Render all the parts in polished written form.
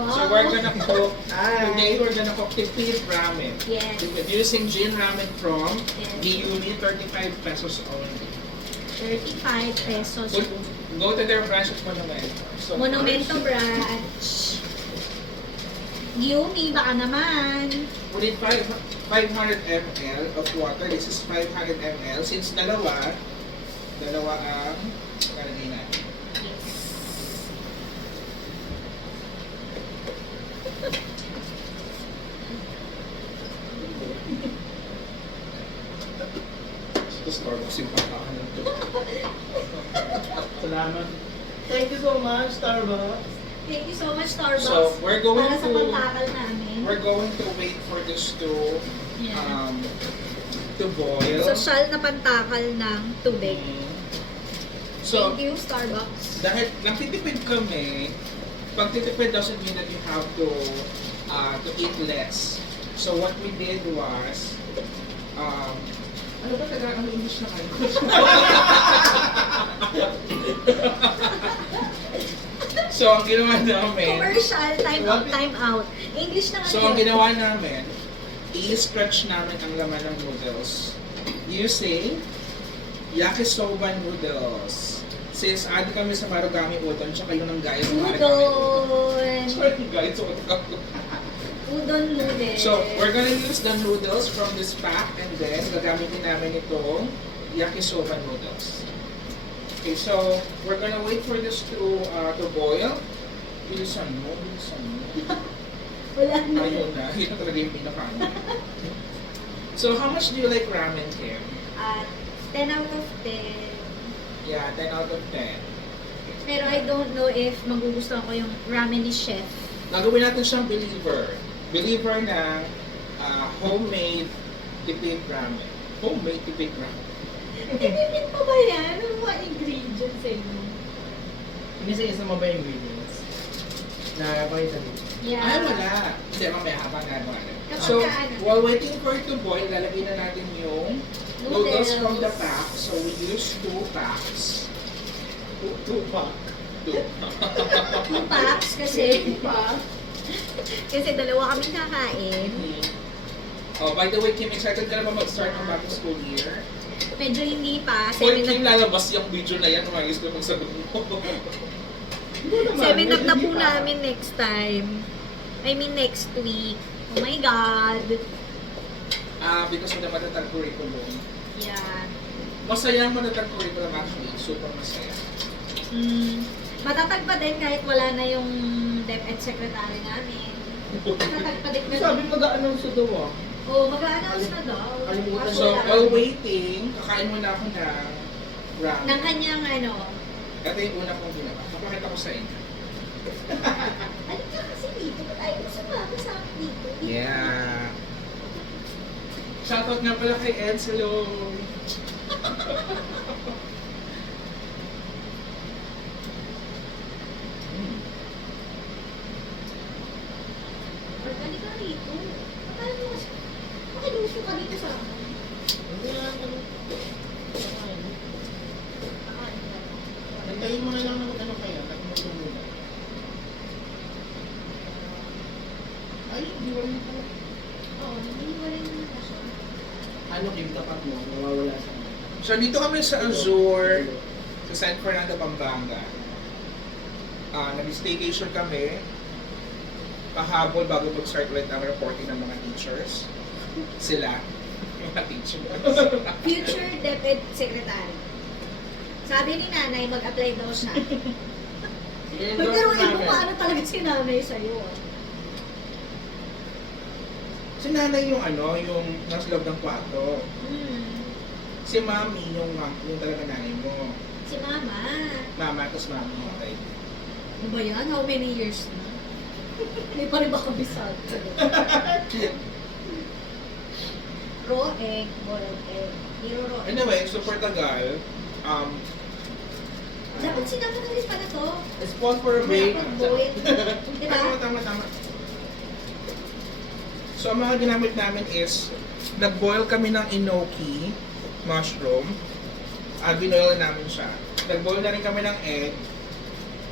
So we're gonna cook, today we're gonna cook tipid ramen. Yes. Using Jin Ramen from Yes. Giyumi, 35 pesos only. 35 pesos. Go to their branch at Monumento. So Monumento branch. Yumi, baka naman. we need 500 ml of water. This is 500 ml. Since dalawa ang kalagay natin. Yes. Ito Starbucks yung pakakan ng ito. Salamat. Thank you so much, Starbucks. Thank you so much, Starbucks. So, we're going para sa to- pagkakal namin. We're going to wait for this to Yeah. to boil. Sosyal na pantakal ng tubig. So, Thank you, Starbucks. dahil nagtitipid kami, pagtitipid doesn't mean that you have to eat less. So what we did was, ano ba taga, ano English na kayo? So ang ginawa namin, Commercial, time out, time out. English na so ang ginawa namin, i-stretch namin ang laman ng noodles using yakisoba noodles. Since adi kami sa Marugami Udon, tsaka yung ng guys sa Marugami Udon. Sorry guys, what the Udon noodles. So, we're gonna use the noodles from this pack and then gagamitin namin itong yakisoba noodles. Okay, so we're gonna wait for this to boil. Bilisan mo, bilisan mo. Wala na. Ayun na, yun na talaga yung pinaka. So, how much do you like ramen, Kim? 10 out of 10. Yeah, 10 out of 10. Pero I don't know if magugustuhan ko yung ramen ni Chef. Nagawin natin siyang believer. Believer ng homemade tipid ramen. Homemade tipid ramen. Tipid pa ba yan? Ano mga ingredients eh? Inisa-isa mo ba yung ingredients? Na pakita mo. Yeah. Ay, wala. Hindi, mamaya habang gano'n. Kapag So, ano? while waiting for it to boil, lalagay na natin yung noodles from the pack. So, we use 2 packs. 2 pack. 2 Two packs kasi. Kasi dalawa kami kakain. Oh, by the way, Kim, excited ka na ba mag-start ng back to school year? Medyo hindi pa. Hoy, 7 Kim, up, lalabas yung video na yan. Umayos ko pag sagot mo. 7 up na po namin next time. I mean next week. Oh my God. Because of the matatag curriculum. Yeah. Masaya ang matatag curriculum actually. Super masaya. Matatag pa din kahit wala na yung DepEd secretary namin. Matatag pa din na. Sabi mag-a-announce daw ah. Oh, mag-a-announce na daw. Kalimutan Kaso So, lang, while waiting, kakain muna ako ng ramen. ng kanyang ano. Ito yung una kong ginawa. Papakita ko sa inyo. Ano ka kasi dito? Ba't ayaw mo sumama sa akin dito? Yeah. Shoutout nga pala kay Eds. Hello. Pagkali ka rito. Akala mo kasi, makiluso ka dito sa akin. Hindi na ano. Kakain ka. Nantayin mo na lang ng ano kaya. Nakimod mo muna. Ay, hindi wala na pala. Oo, hindi wala yung kaso. Ano Kim, tapat mo? Nawawala sa mga. So, dito kami sa Azure, sa San Fernando, Pampanga. Nag-staycation kami. Kahapon bago mag-start ulit ang reporting ng mga teachers. Sila, mga teachers. Future DepEd secretary. Sabi ni nanay, mag-apply daw siya. Pero iba paano talaga si nanay sa'yo ah. Si nanay yung ano, yung nasa loob ng kwarto. Si mami, yung talaga nanay mo. Si mama. Mama, tapos mami. Okay. Ano ba yan? How many years na? Hindi pa rin ba kabisado? Raw egg, boiled egg. Hero raw egg. Anyway, super tagal. Dapat sinabi ng list pala to. Let's pause for a break. Boiled. Diba? Tama. So, ang mga ginamit namin is, nag-boil kami ng enoki mushroom. Binoil na namin siya. Nag-boil na rin kami ng egg.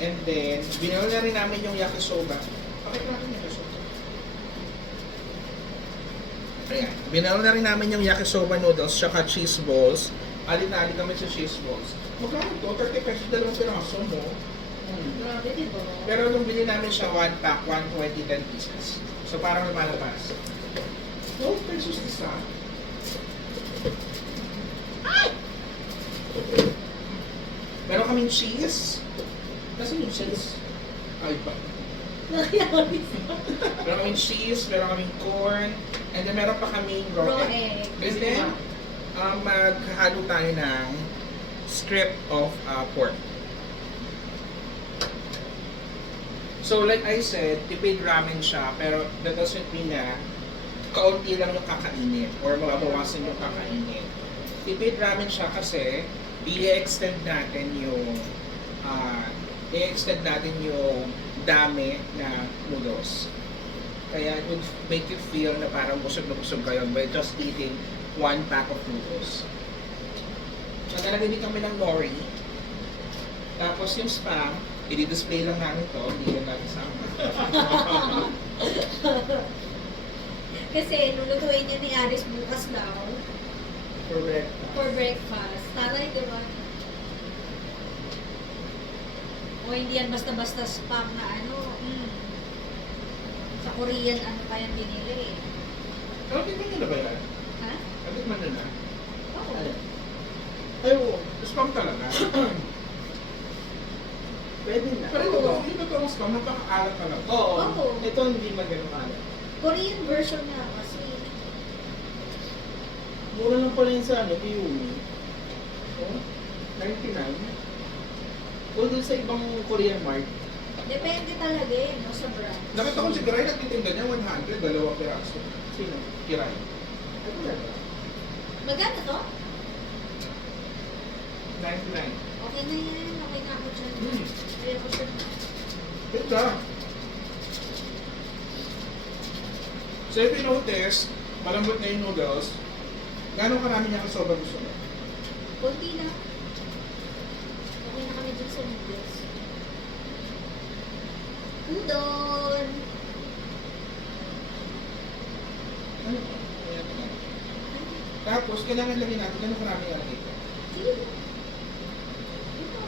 And then, binoil na rin namin yung yakisoba. Okay natin yung yakisoba. Ayan. Binalo na rin namin yung yakisoba noodles tsaka cheese balls. Alin-alin kami sa cheese balls. Magkano to? 30 pesos, dalawang piraso mo. Grabe, di ba? Pero nung bili namin siya 1 pack, 120, 10 pieces. So parang lumalabas. 12 pesos isa. Meron kaming cheese. Kasi yung cheese. Ay pa. Nakiyawis. Meron kaming cheese, meron kaming corn, and then meron pa kaming raw Raw egg. egg. And then, maghalo tayo ng strip of pork. So like I said, tipid ramen siya, pero that doesn't mean na kaunti lang yung kakainin or mababawasan yung kakainin. Tipid ramen siya kasi i-extend natin yung dami na noodles. Kaya it would make you feel na parang busog na busog kayo by just eating 1 pack of noodles. Naglalagay din kami ng nori. Tapos yung spam, i-display lang namin to, hindi lang natin sama. Kasi lulutuin niya ni Aris bukas daw Correct. for breakfast. Taray, di ba? O hindi yan basta-basta spam na ano. Sa Korean ano pa yan binili. Pero tingnan nyo na ba yan? Ha? Abit man na na. Oo. Ay, oo. Spam talaga. Pwede na. Pero ito, hindi na ito spam, napakaalat talaga. Oo. Oo. Ito hindi magano'ng alam. Korean version nga kasi. Mura lang pala yun sa ano, Yumi. Oh, 99. Although sa ibang Korean mart, Depende talaga eh, no, sa brand. Nakita ko si Kiray nagtitinda niya 100, dalawang piraso. sino? Kiray. Ano talaga? Magkano to? 99. Okay na yan. Okay na ako dyan. Kaya ko siya. Ganda. So if you notice, malambot na yung noodles, gano'ng karami niya kasoba gusto mo? Kunti na. Okay na kami dyan sa noodles. Udon! Ano ba? Ayan, ayan. Tapos, kailangan lagyan natin gano'ng karami yung dito. Sige na. Ito,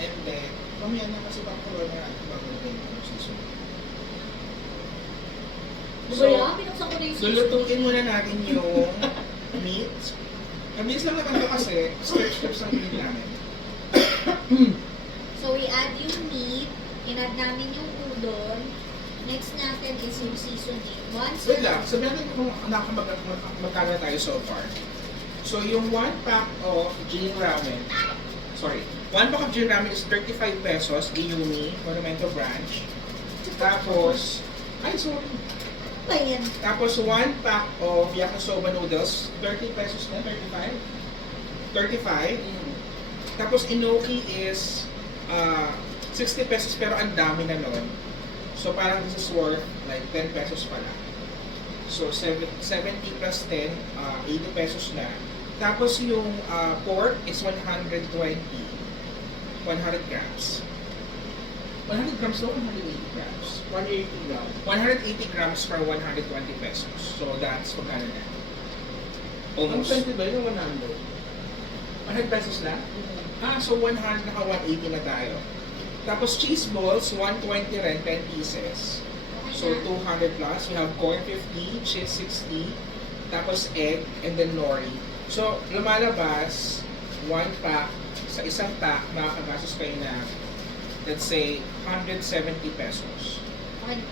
And then, mamaya na kasi pakulo na natin bago lagyan yung season. Diba yan? Pinuksan ko na yung Lulutuin muna natin yung meat. Mabilis lang naman ito kasi, strips ang meat namin. So, we add yung meat. In-add namin yung udon. Next natin is yung seasoning. Once Wait lang, sabihin natin kung magkano tayo so far. So, yung 1 pack of Jin Ramen, 1 pack of Jin Ramen is 35 pesos, Iyumi, Monumento Branch. Tapos, pa yan. Tapos 1 pack of yakisoba noodles, 30 pesos na, 35? 35. Tapos inoki is 60 pesos pero ang dami na nun. So parang this is worth like 10 pesos pala. So 70 plus 10, 80 pesos na. Tapos yung pork is 120, 100 grams. 100 grams o 180 grams? 180 lang. 180 grams for 120 pesos. So that's magkano na? Almost. 120 ba yun? 100? 100 pesos na? So 100 naka 180 na tayo. Tapos cheese balls, 120 rin, 10 pieces. Okay So na. 200 plus. We have corn 50, cheese 60, tapos egg, and then nori. So lumalabas, 1 pack, sa isang pack, makakagastos kayo na, let's say, 170 pesos. Okay na.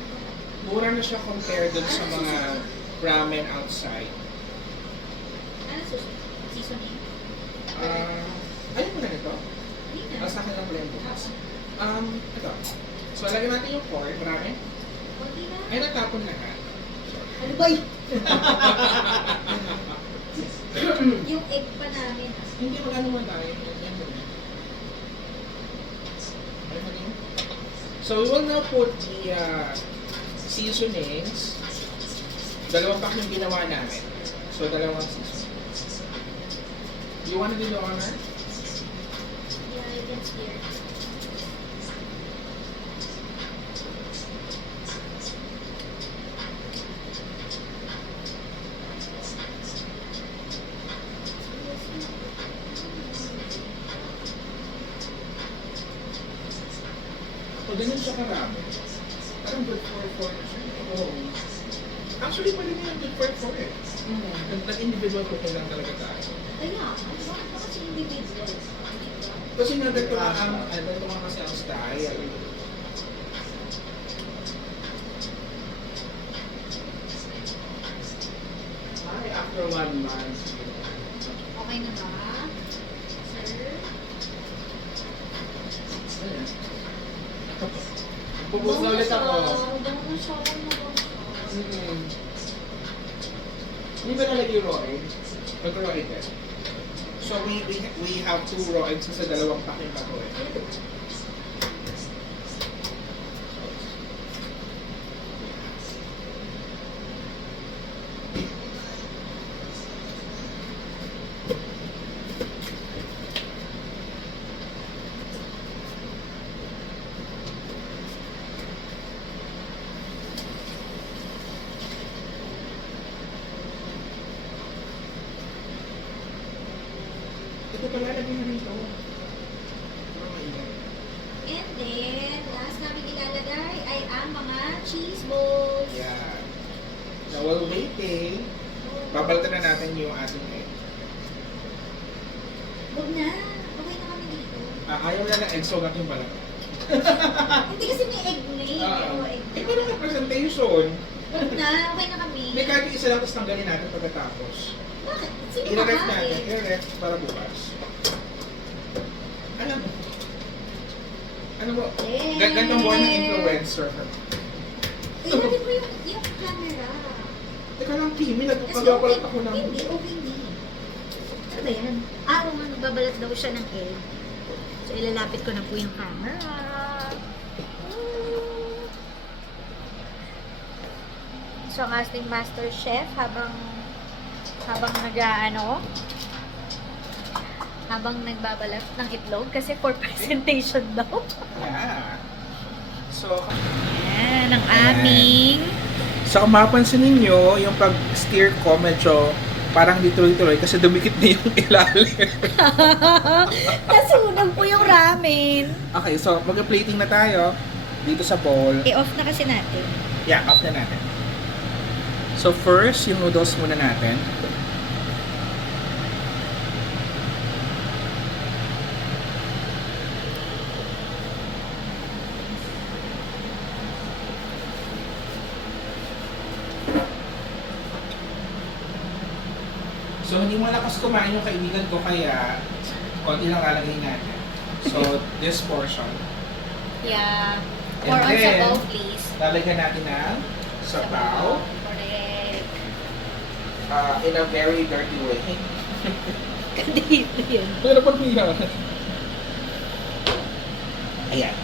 Mura na siya compared dun sa mga ramen outside. Ano susunod? Seasoning? Ayun mo na nito? Hindi na. Sa akin lang pala yung bukas. Ito. So, lagyan natin yung corn, marami. Kunti na. Ay, natapon lahat. Ano ba yun? Yung egg pa namin. Hindi magano mo tayo. Yan mo na. Ayun mo din. So, we will now put the seasonings. Dalawang pack yung ginawa namin. So, dalawang seasonings. Do you want to do the honor? Yeah, I can hear. O, ganyan siya karami. Parang good for na siya. Oo. Actually, pwede na yung good for eh. Nag-individual cooking lang talaga tayo. Kaya, bakit pa kasi individual? Kasi nga, dito nga kasi ang style. Ay, after 1 month. Okay na ba? Sir? Ayan. Pupus na ulit ako. Bango siya. Hindi ba nalagay yung raw egg? Mag-raw egg eh. So we have 2 raw eggs sa dalawang paking pa ko eh. Ito pala, lagyan na rin ito. And then, last namin ilalagay ay ang mga cheese balls. Yan. Now while waiting, babalatan na natin yung ating egg. Huwag na. Okay na kami dito. Ayaw na ng egg, so natin pala. Hindi kasi may egg na eh. Pero egg na. Ikaw na presentation. Huwag na. Okay na kami. May kahit isa lang, tapos tanggalin natin pagkatapos. Bakit? Sino I-ref natin. kakain? I-ref para bukas. Alam mo. Ano mo? Gantong buwan ng influencer. Ilagay mo yung camera. Teka lang, Kimi. Kasi Nagpapalat ako ng... Hindi, okay hindi. Ano ba yan? Oo nga, nagbabalat daw siya ng egg. So, ilalapit ko na po yung camera. So, ang ating master chef habang habang nagbabalat ng itlog kasi for presentation daw. Yeah. So, Yan, ang aming so kung mapansin ninyo, yung pag-steer ko medyo parang dituloy-tuloy kasi dumikit na yung ilalim. nasunog po yung ramen. Okay, so mag-plating na tayo dito sa bowl. I-off na kasi natin. Yeah, off na natin. So first, yung noodles muna natin. So hindi mo lakas kumain yung kaibigan ko kaya konti lang lalagay natin. So this portion. Yeah. And Pour on then, sabaw, please. Lalagyan natin ng sabaw Correct. in a very dirty way. Kadito yun. Pero pag niya. Ayan.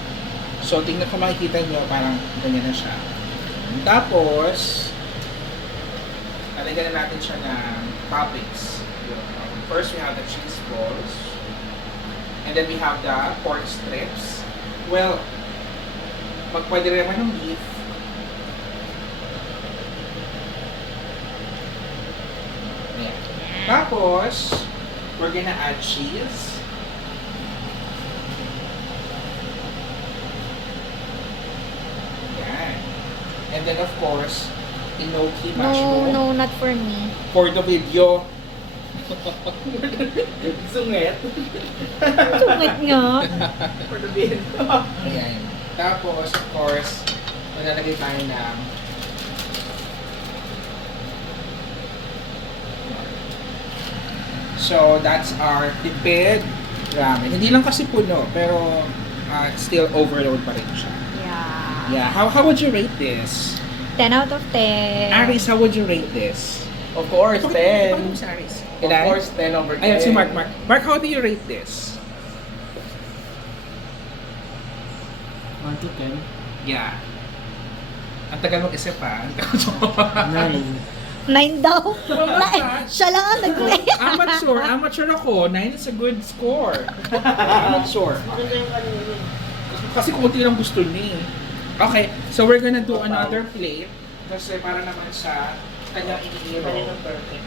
So tingnan ko makikita nyo parang ganyan na siya. Tapos, lalagyan na natin siya ng toppings. First, we have the cheese balls. And then we have the pork strips. Well, pwede rin naman ng beef. Ayan. Tapos, we're gonna add cheese. Ayan. And then, of course, enoki mushroom. No, not for me. For the video. Sungit. Sungit nga. For the bin. Ayan. Tapos, of course, maglalagay tayo ng so, that's our tipid ramen. Hindi lang kasi puno, pero still overload pa rin siya. Yeah. Yeah. How would you rate this? 10 out of 10. Aris, how would you rate this? Of course, 10. Pakita mo si Aris. Of course, 10 over 10. Ayan, si Mark. Mark, how do you rate this? 1 to 10. Yeah. Ang tagal mag-isip pa. 9. 9 daw. Siya lang ang nag-rate. Amateur ako. 9 is a good score. Amateur. Maganda yung kanina. Kasi kunti lang gusto ni. Okay, so we're gonna do another plate. Kasi para naman sa kanyang iniiro. Perfect.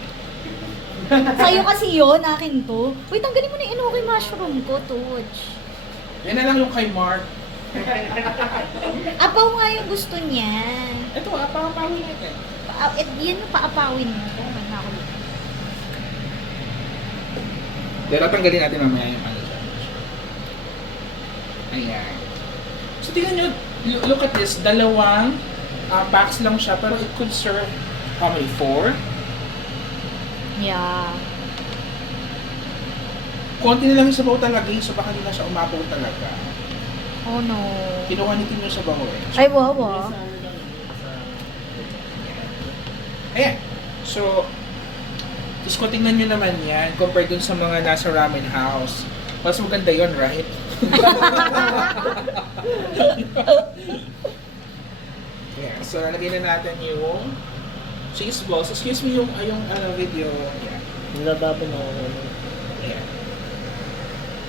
Sa'yo kasi yun, akin to. Wait, tanggalin mo na yung enoki mushroom ko, Toj. Yan na lang yung kay Mark. Apaw nga yung gusto niya. Ito, apakapawin natin. Yan yung paapawin mo. Oh, may nakulit. Pero tanggalin natin mamaya yung ano dyan. Ayan. So, tingnan nyo, look at this. Dalawang packs lang siya, pero it could serve, how many? 4? Yeah. Konti na lang yung sabaw talaga, so baka hindi na siya umapaw talaga. Oh no. Kinuha ni Tim yung sabaw eh. Ay, wawa. Ayan. So, tapos kung tingnan nyo naman yan, compared dun sa mga nasa ramen house, mas maganda yun, right? Yeah, so lalagay na natin yung cheese balls. Excuse me yung video. Yeah. Nilababo na ako. Ayan.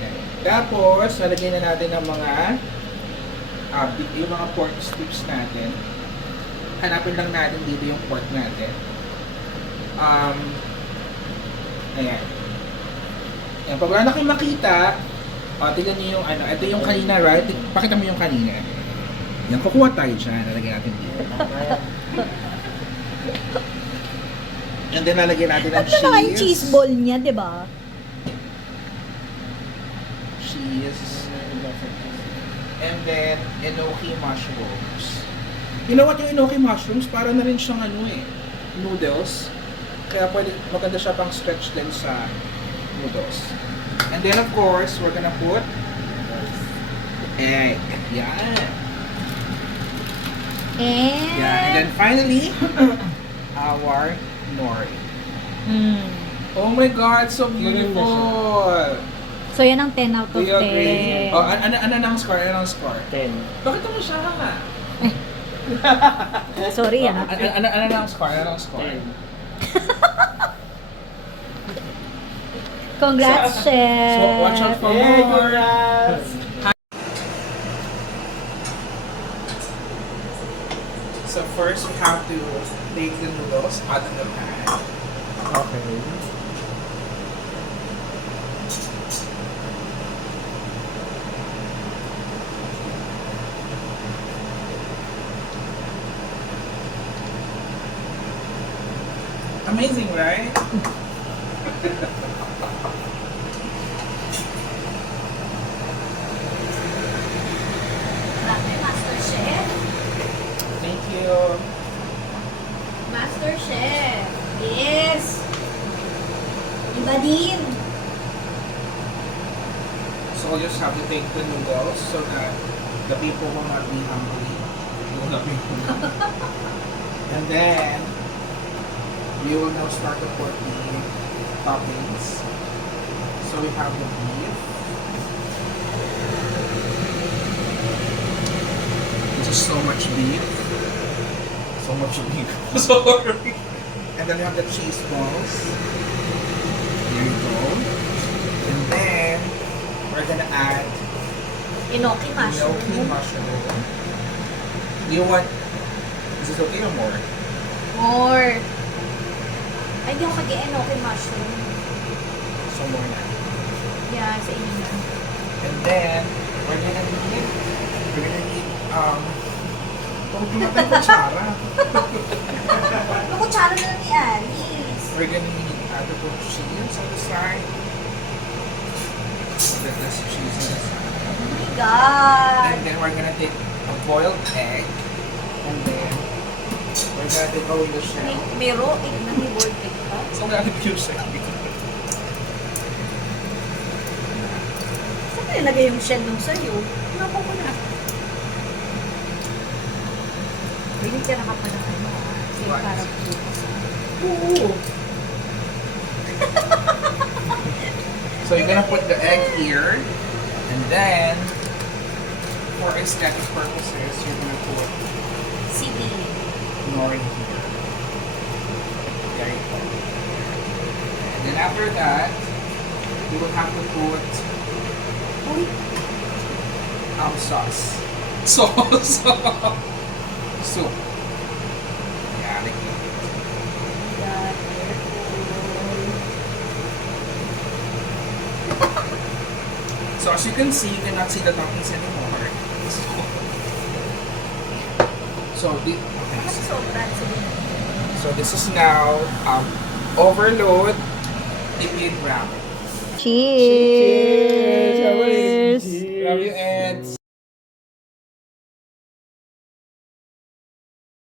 Ayan. Tapos, lalagay na natin ang mga yung mga pork strips natin. Hanapin lang natin dito yung pork natin. Ayan. Ayan. Pag wala na kayo makita, tignan nyo yung ano. Ito yung kanina, right? Pakita mo yung kanina. Yan, kukuha tayo dyan. Lalagay natin dito. And then, lalagyan natin ng Ba't na yung cheese ball niya, di ba? Cheese. And then, enoki mushrooms. You know what, yung enoki mushrooms, para na rin siyang ano eh, noodles. Kaya pwede, maganda siya pang stretch din sa noodles. And then of course, we're gonna put egg. Yan. And then finally, our nori. Oh my God, so beautiful! So, yan ang 10 out of Do you agree? 10. Oh, ano ang score? Ano ang score? 10. Bakit mo siya ha? Sorry ah. Ano ang score? Ano ang score? 10. Congrats, Chef! So, watch out for Hey, more! congrats! So first, we have to bake the noodles out of the pan. Okay. Amazing, right? Master Chef. Thank you. Master Chef. Yes. Iba din. So we'll just have to take the noodles so that the people will not be hungry. Will not be hungry. And then we will now start to put the toppings. So we have the beef. This is so much beef. So much beef. Sorry. And then we have the cheese balls. There you go. And then we're gonna add Enoki gnocchi mushroom. Do you want? Is this okay or more? More. Ay, di ako kag-enoki mushroom. So more na. Yeah, sa inyo na. And then we're gonna need tawag natin kutsara. Nakutsara na lang ni Alice. We're gonna need addable cheese on the side. Then less cheese on the side. Oh my God. And then we're gonna take a boiled egg. And then we're gonna take away the shell. May raw egg na may boiled egg pa. So we're gonna use it. Saan ko nilagay yung shell nung sa'yo? Naku ko na. Hindi ka nakapalang ano ah. Kasi What? parang bukas. Ooh. So you're gonna put the egg here, and then for aesthetic purposes, you're gonna put CD. nori here. There you go. And then after that, you will have to put Uy, sauce. Sauce. Soup. Yeah, like that. God, So as you can see, you cannot see the toppings anymore. So, Ano sobra? Sige. so this is now overload the big ramen. Cheese!